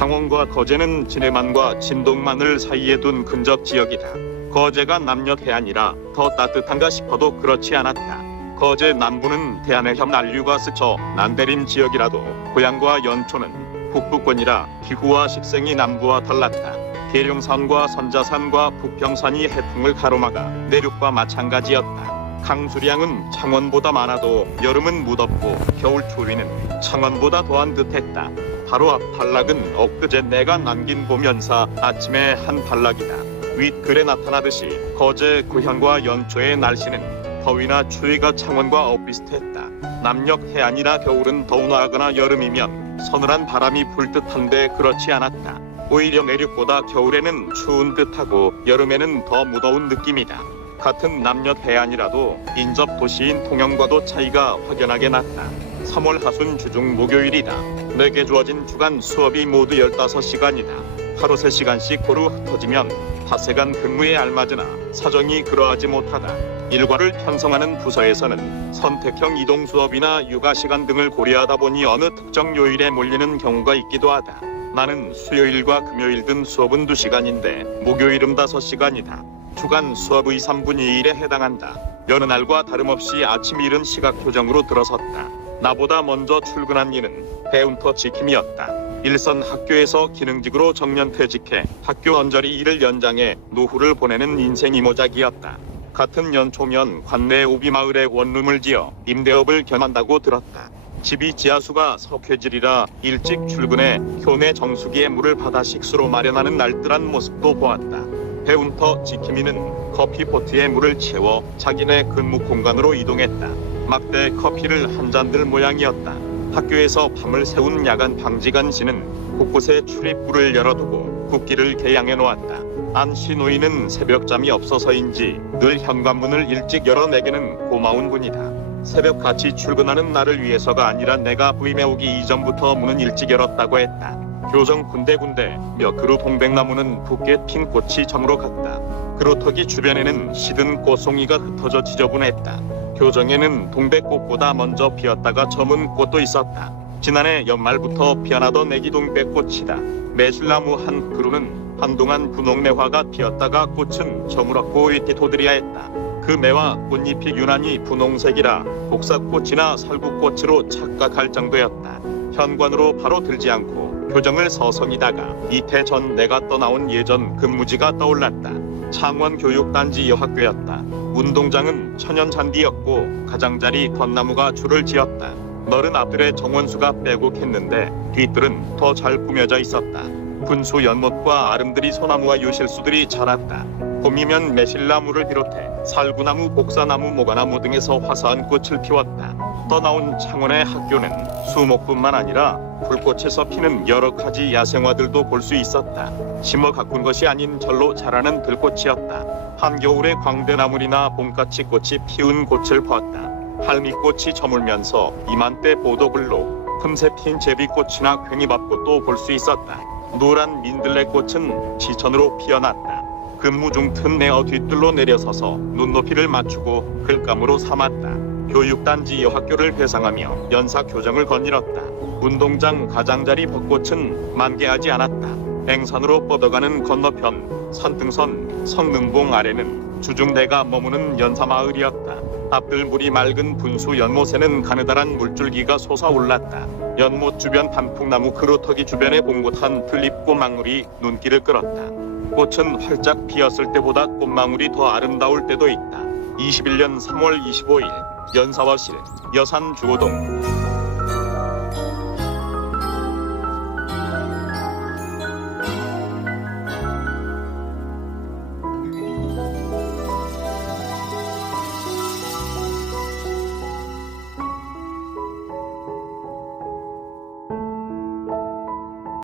창원과 거제는 진해만과 진동만을 사이에 둔 근접 지역이다. 거제가 남녘 해안이라 더 따뜻한가 싶어도 그렇지 않았다. 거제 남부는 대한해 협 난류가 스쳐 난대림 지역이라도 고향과 연초는 북부권이라 기후와 식생이 남부와 달랐다. 계룡산과 선자산과 북평산이 해풍을 가로막아 내륙과 마찬가지였다. 강수량은 창원보다 많아도 여름은 무덥고 겨울 추위는 창원보다 더한 듯했다. 바로 앞 단락은 엊그제 내가 남긴 보면서 아침에 한 단락이다. 윗글에 나타나듯이 거제 고향과 연초의 날씨는 더위나 추위가 창원과 엇비슷했다. 남녘 해안이나 겨울은 더운하거나 여름이면 서늘한 바람이 불 듯한데 그렇지 않았다. 오히려 내륙보다 겨울에는 추운 듯하고 여름에는 더 무더운 느낌이다. 같은 남녘 해안이라도 인접 도시인 통영과도 차이가 확연하게 났다. 3월 하순 주중 목요일이다. 내게 주어진 주간 수업이 모두 15시간이다. 하루 3시간씩 고루 흩어지면 닷새간 근무에 알맞으나 사정이 그러하지 못하다. 일과를 편성하는 부서에서는 선택형 이동 수업이나 육아 시간 등을 고려하다 보니 어느 특정 요일에 몰리는 경우가 있기도 하다. 나는 수요일과 금요일 등 수업은 2시간인데 목요일은 5시간이다. 주간 수업의 3분의 1에 해당한다. 여느 날과 다름없이 아침 이른 시각 교정으로 들어섰다. 나보다 먼저 출근한 이는 배운터 지킴이었다. 일선 학교에서 기능직으로 정년 퇴직해 학교 언저리 일을 연장해 노후를 보내는 인생 이모작이었다. 같은 연초면 관내 오비마을에 원룸을 지어 임대업을 겸한다고 들었다. 집이 지하수가 석회질이라 일찍 출근해 효내 정수기에 물을 받아 식수로 마련하는 날뜰한 모습도 보았다. 배운터 지킴이는 커피포트에 물을 채워 자기네 근무 공간으로 이동했다. 막대 커피를 한 잔 들 모양이었다. 학교에서 밤을 새운 야간 방지관 씨는 곳곳에 출입구를 열어두고 국기를 개양해 놓았다. 안씨 노인은 새벽잠이 없어서인지 늘 현관문을 일찍 열어 내게는 고마운 분이다. 새벽 같이 출근하는 나를 위해서가 아니라 내가 부임해 오기 이전부터 문은 일찍 열었다고 했다. 교정 군데군데 몇 그루 동백나무는 붓게 핀 꽃이 저물어 갔다. 그루터기 주변에는 시든 꽃송이가 흩어져 지저분했다. 교정에는 동백꽃보다 먼저 피었다가 저문 꽃도 있었다. 지난해 연말부터 피어나던 애기 동백꽃이다. 매실나무 한 그루는 한동안 분홍매화가 피었다가 꽃은 저물었고 이티토드리아 했다. 그 매와 꽃잎이 유난히 분홍색이라 복사꽃이나 설국꽃으로 착각할 정도였다. 현관으로 바로 들지 않고 교정을 서성이다가 이태 전 내가 떠나온 예전 근무지가 떠올랐다. 창원 교육단지 여학교였다. 운동장은 천연 잔디였고 가장자리 덧나무가 줄을 지었다. 너른 앞들의 정원수가 빼곡했는데 뒤뜰은 더 잘 꾸며져 있었다. 분수 연못과 아름드리 소나무와 요실수들이 자랐다. 봄이면 매실나무를 비롯해 살구나무, 복사나무, 모가나무 등에서 화사한 꽃을 피웠다. 떠나온 창원의 학교는 수목뿐만 아니라 불꽃에서 피는 여러 가지 야생화들도 볼 수 있었다. 심어 가꾼 것이 아닌 절로 자라는 들꽃이었다. 한겨울에 광대나물이나 봄같이 꽃이 피운 꽃을 보았다. 할미꽃이 저물면서 이맘때 보도블로 틈새 핀 제비꽃이나 괭이밥꽃도 볼 수 있었다. 노란 민들레꽃은 지천으로 피어났다. 근무 중 틈 내어 뒤뜰로 내려서서 눈높이를 맞추고 글감으로 삼았다. 교육단지 여학교를 회상하며 연사 교정을 거닐었다. 운동장 가장자리 벚꽃은 만개하지 않았다. 앵산으로 뻗어가는 건너편 산등선 성능봉 아래는 주중대가 머무는 연사마을이었다. 앞들 물이 맑은 분수 연못에는 가느다란 물줄기가 솟아올랐다. 연못 주변 단풍나무 그루터기 주변에 봉곳한 틀립꽃 망울이 눈길을 끌었다. 꽃은 활짝 피었을 때보다 꽃망울이 더 아름다울 때도 있다. 21년 3월 25일 연사와실 여산 주호동